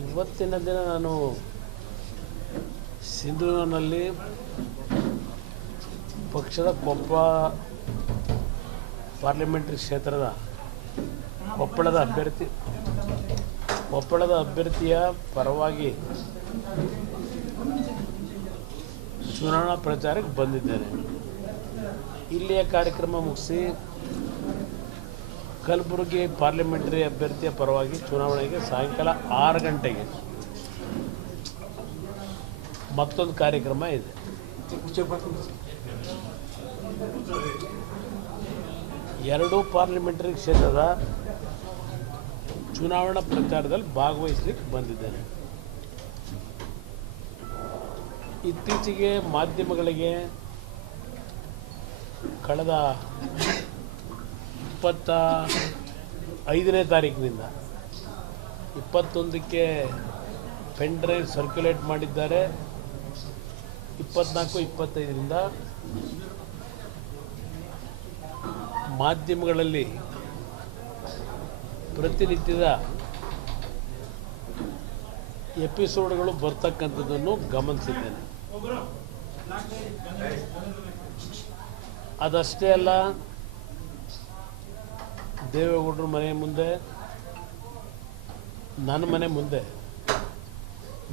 ಇವತ್ತಿನ ದಿನ ನಾನು ಸಿಂಧೂರಿನಲ್ಲಿ ಪಕ್ಷದ ಪಾರ್ಲಿಮೆಂಟರಿ ಕ್ಷೇತ್ರದ ಕೊಪ್ಪಳದ ಅಭ್ಯರ್ಥಿಯ ಪರವಾಗಿ ಚುನಾವಣಾ ಪ್ರಚಾರಕ್ಕೆ ಬಂದಿದ್ದೇನೆ. ಇಲ್ಲಿಯ ಕಾರ್ಯಕ್ರಮ ಮುಗಿಸಿ ಕಲಬುರಗಿ ಪಾರ್ಲಿಮೆಂಟರಿ ಅಭ್ಯರ್ಥಿಯ ಪರವಾಗಿ ಚುನಾವಣೆಗೆ ಸಾಯಂಕಾಲ 6 ಗಂಟೆಗೆ ಮತ್ತೊಂದು ಕಾರ್ಯಕ್ರಮ ಇದೆ. ಎರಡೂ ಪಾರ್ಲಿಮೆಂಟರಿ ಕ್ಷೇತ್ರದ ಚುನಾವಣಾ ಪ್ರಚಾರದಲ್ಲಿ ಭಾಗವಹಿಸಲಿಕ್ಕೆ ಬಂದಿದ್ದೇನೆ. ಇತ್ತೀಚೆಗೆ ಮಾಧ್ಯಮಗಳಿಗೆ ಕಳೆದ 25ನೇ ತಾರೀಕಿನಿಂದ 21ಕ್ಕೆ ಪೆನ್ ಡ್ರೈವ್ ಸರ್ಕ್ಯುಲೇಟ್ ಮಾಡಿದ್ದಾರೆ. 24-25ರಿಂದ ಮಾಧ್ಯಮಗಳಲ್ಲಿ ಪ್ರತಿನಿತ್ಯದ ಎಪಿಸೋಡ್ಗಳು ಬರ್ತಕ್ಕಂಥದ್ದನ್ನು ಗಮನಿಸಿದ್ದೇನೆ. ಅದಷ್ಟೇ ಅಲ್ಲ, ದೇವೇಗೌಡರ ಮನೆ ಮುಂದೆ, ನನ್ನ ಮನೆ ಮುಂದೆ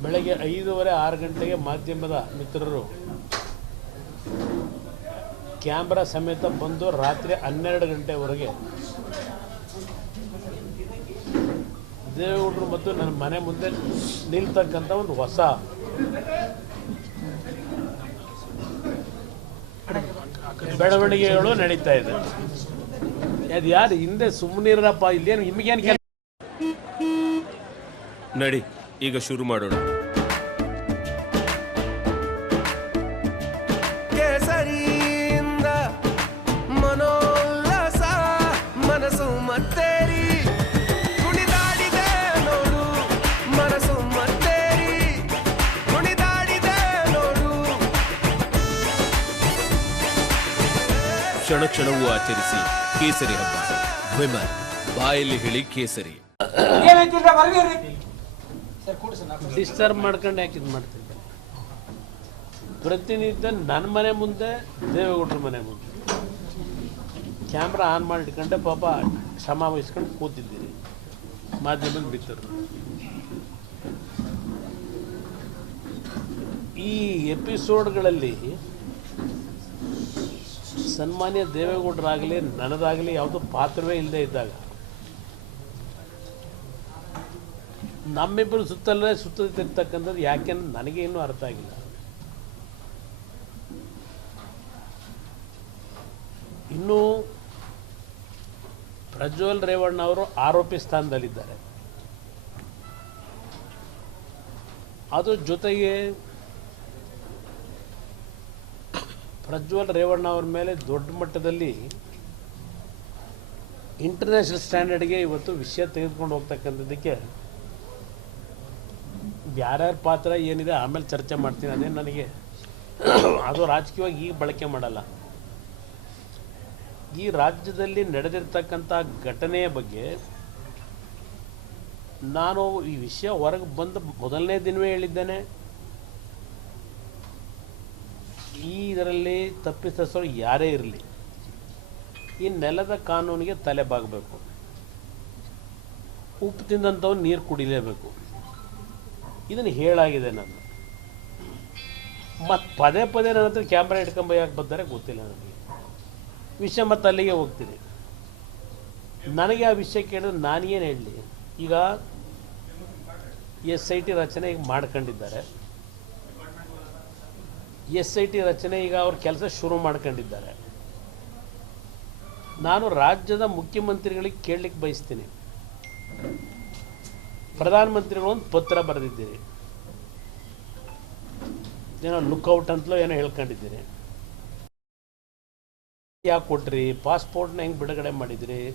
ಬೆಳಗ್ಗೆ 5:30-6 ಗಂಟೆಗೆ ಮಾಧ್ಯಮದ ಮಿತ್ರರು ಕ್ಯಾಮ್ರಾ ಸಮೇತ ಬಂದು ರಾತ್ರಿ 12 ಗಂಟೆವರೆಗೆ ದೇವೇಗೌಡರು ಮತ್ತು ನನ್ನ ಮನೆ ಮುಂದೆ ನಿಲ್ತಕ್ಕಂಥ ಒಂದು ಹೊಸ ಬೆಳವಣಿಗೆಗಳು ನಡೀತಾ ಇದೆ. ಅದು ಯಾರು ಹಿಂದೆ ಸುಮ್ಮನಿರಪ್ಪ, ಇಲ್ಲೇನು ನಿಮಗೇನು ಕೆಲಸ ನಡಿ, ಈಗ ಶುರು ಮಾಡೋಣ. ಕೇಸರಿಯಿಂದ ಮನೋಲ್ಲಾಸ ಮನಸ್ಸು ಮತ್ತೇರಿ ಕುಣಿದಾಡಿದೆ ನೋಡು, ಮನಸ್ಸು ಮತ್ತೇರಿ ಕುಣಿದಾಡಿದೆ ನೋಡು. ಕ್ಷಣ ಕ್ಷಣವೂ ಆಚರಿಸಿ ಕೇಸರಿ ಹಬ್ಬ. ವಿಮಲ್ ಬಾಯಲ್ಲಿ ಹೇಳಿ ಕೇಸರಿ. ಡಿಸ್ಟರ್ಬ್ ಮಾಡ್ಕೊಂಡು ಯಾಕೆ ಇದು ಮಾಡ್ತಿದ್ದೆ? ಪ್ರತಿನಿತ್ಯ ನನ್ನ ಮನೆ ಮುಂದೆ, ದೇವೇಗೌಡರ ಮನೆ ಮುಂದೆ ಕ್ಯಾಮ್ರಾ ಆನ್ ಮಾಡಿಟ್ಕೊಂಡೆ ಪಾಪ ಶ್ರಮ ವಹಿಸ್ಕೊಂಡು ಕೂತಿದ್ದೀರಿ ಮಾಧ್ಯಮದ ಮಿತ್ರರು. ಈ ಎಪಿಸೋಡ್ಗಳಲ್ಲಿ ಸನ್ಮಾನ್ಯ ದೇವೇಗೌಡರಾಗಲಿ ನನ್ನದಾಗಲಿ ಯಾವುದೋ ಪಾತ್ರವೇ ಇಲ್ಲದೆ ಇದ್ದಾಗ ನಮ್ಮಿಬ್ಬರು ಸುತ್ತತಿರ್ತಕ್ಕಂಥದ್ದು ಯಾಕೆ ನನಗೆ ಇನ್ನೂ ಅರ್ಥ ಆಗಿಲ್ಲ. ಇನ್ನು ಪ್ರಜ್ವಲ್ ರೇವಣ್ಣ ಅವರು ಆರೋಪಿ ಸ್ಥಾನದಲ್ಲಿದ್ದಾರೆ. ಅದ್ರ ಜೊತೆಗೆ ಪ್ರಜ್ವಲ್ ರೇವಣ್ಣ ಅವ್ರ ಮೇಲೆ ದೊಡ್ಡ ಮಟ್ಟದಲ್ಲಿ ಇಂಟರ್ನ್ಯಾಷನಲ್ ಸ್ಟ್ಯಾಂಡರ್ಡ್ಗೆ ಇವತ್ತು ವಿಷಯ ತೆಗೆದುಕೊಂಡು ಹೋಗ್ತಕ್ಕಂಥದ್ದಕ್ಕೆ ಯಾರ್ಯಾರ ಪಾತ್ರ ಏನಿದೆ ಆಮೇಲೆ ಚರ್ಚೆ ಮಾಡ್ತೀನಿ. ಅದೇ ನನಗೆ ಅದು ರಾಜಕೀಯವಾಗಿ ಈಗ ಬಳಕೆ ಮಾಡಲ್ಲ. ಈ ರಾಜ್ಯದಲ್ಲಿ ನಡೆದಿರ್ತಕ್ಕಂಥ ಘಟನೆಯ ಬಗ್ಗೆ ನಾನು ಈ ವಿಷಯ ಹೊರಗೆ ಬಂದ ಮೊದಲನೇ ದಿನವೇ ಹೇಳಿದ್ದೇನೆ. ಇದರಲ್ಲಿ ತಪ್ಪಿತಸ್ಥರು ಯಾರೇ ಇರಲಿ, ಈ ನೆಲದ ಕಾನೂನಿಗೆ ತಲೆ ಬಾಗಬೇಕು. ಉಪ್ಪು ತಿಂದಂಥವ್ನು ನೀರು ಕುಡಿಲೇಬೇಕು. ಇದನ್ನು ಹೇಳಾಗಿದೆ ನಾನು. ಮತ್ತು ಪದೇ ಪದೇ ನನ್ನ ಹತ್ರ ಕ್ಯಾಮ್ರಾ ಇಟ್ಕೊಂಬ ಯಾಕೆ ಬರ್ತಾರೆ ಗೊತ್ತಿಲ್ಲ ನನಗೆ. ವಿಷಯ ಮತ್ತು ಅಲ್ಲಿಗೆ ಹೋಗ್ತೀನಿ. ನನಗೆ ಆ ವಿಷಯ ಕೇಳಿದ್ರೆ ನಾನೇನು ಹೇಳಲಿ? ಈಗ SIT ರಚನೆ ಈಗ ಮಾಡ್ಕೊಂಡಿದ್ದಾರೆ. SIT ರಚನೆ ಈಗ ಅವ್ರ ಕೆಲಸ ಶುರು ಮಾಡ್ಕೊಂಡಿದ್ದಾರೆ. ನಾನು ರಾಜ್ಯದ ಮುಖ್ಯಮಂತ್ರಿಗಳಿಗೆ ಕೇಳಲಿಕ್ಕೆ ಬಯಸ್ತೀನಿ. ಪ್ರಧಾನಮಂತ್ರಿಗಳು ಒಂದು ಪತ್ರ ಬರೆದಿದ್ದೀರಿ, ಏನೋ ಲುಕ್ಔಟ್ ಅಂತಲೋ ಏನೋ ಹೇಳ್ಕೊಂಡಿದ್ದೀರಿ. ಯಾಕೆ ಕೊಟ್ರಿ? ಪಾಸ್ಪೋರ್ಟ್ನ ಹೆಂಗೆ ಬಿಡುಗಡೆ ಮಾಡಿದಿರಿ?